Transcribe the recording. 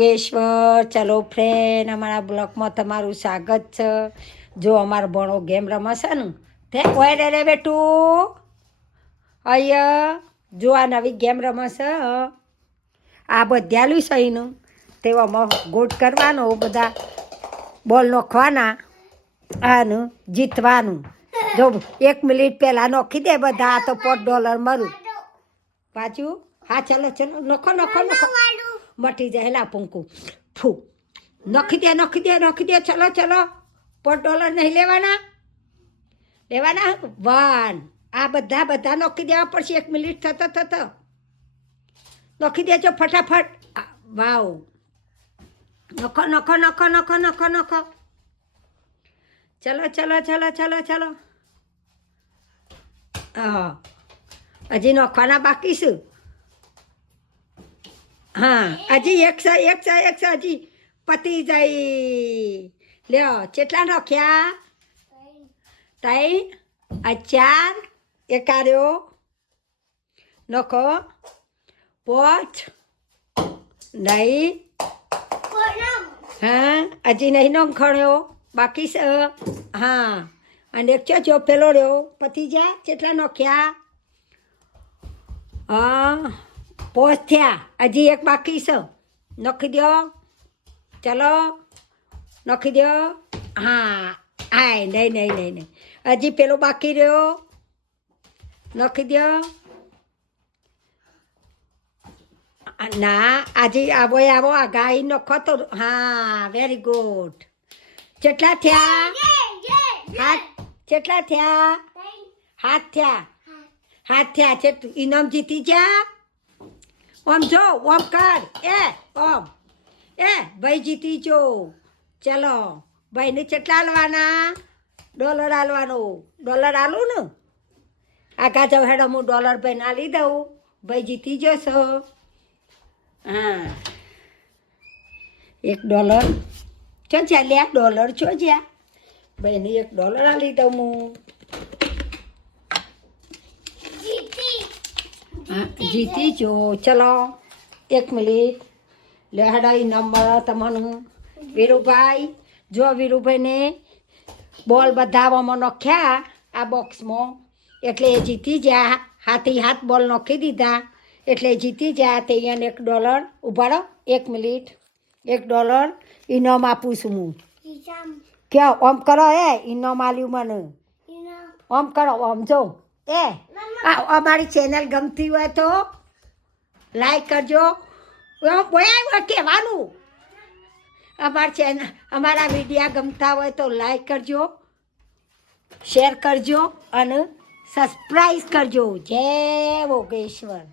યોગેશ્વર. ચલો ફ્રેન્ડ, અમારા બ્લોકમાં તમારું સ્વાગત છે. જો અમારો ભણો ગેમ રમશે ને તે ઓય રે બેટું અહીંયા જો આ નવી ગેમ રમશે. આ બધ્યાલું છે એનું તેવામાં ગોટ કરવાનો, બધા બોલ નાખવાના આનું જીતવાનું. જો 1 મિનિટ પહેલાં નાખી દે બધા તો $5 મળું પાછું. હા ચલો ચલો નખો નખો નખો મટી જાય. લા પંકુ ફૂ નખી દે નખી દે નખી દે. ચલો ચલો $5 નહીં લેવાના લેવાના. 1 આ બધા નખી દેવા પડશે. 1 મિનિટ થતો નખી દેજો ફટાફટ. વાવ નખો નખો નખો નખો નખો નખો. ચલો ચલો ચલો ચલો ચલો. હા હજી નખવાના બાકી શું? હા હજી એક હજી પતી જાય. લ્યો કેટલા નખ્યા? 3. આ 4 એકાર્યો નખો. 5 નહીં. હા હજી નહીં નખણ્યો બાકી છે. હા અને એક જો પેલો રહ્યો પતી જાય. કેટલા નખ્યા? 5 થયા. હજી એક બાકી છે. નખી દો ચલો નખી દો. હા હાય નહીં નહીં નહીં નહીં હજી પેલો બાકી રહ્યો. નખી દો. ના આજે આવો આવો આ ગાય નખો તો. હા વેરી ગુડ. કેટલા થયા? હાથ કેટલા થયા? 7 થયા. 7 થયા. ઇનામ જીતી જા. ઓમ જો ઓમ કર. ઓમ ભાઈ જીતી જો. ચલો ભાઈને કેટલા હાલવાના? $1 હાલવાનો. $1 હાલું ને? આગા જાવ હેડો હું $1 ભાઈને હાલી દઉં. ભાઈ જીતી જશો. હા $1 ચો ચાલ્યા. $1 છો જ્યાં ભાઈને $1 હાલી દઉં હું. જીતી જો. ચલો 1 મિનિટ લે હડાઈ નંબર તમારું. વીરુભાઈ જો વીરુભાઈને બોલ બધાવામાં નાખ્યા આ બોક્સમાં એટલે એ જીતી ગયા. હાથ બોલ નાખી દીધા એટલે જીતી ગયા. તે અહીંયા $1 ઉભાડો. 1 મિનિટ $1 ઇનામ આપું છું હું. ક્યાં ઓમ કરો? ઇનામ આલ્યું મને. ઓમ કરો ઓમ જો. અમારી ચેનલ ગમતી હોય તો લાઈક કરજો. કહેવાનું અમારા વિડીયા ગમતા હોય તો લાઈક કરજો, શેર કરજો અને સબસ્ક્રાઈબ કરજો. જય યોગેશ્વર.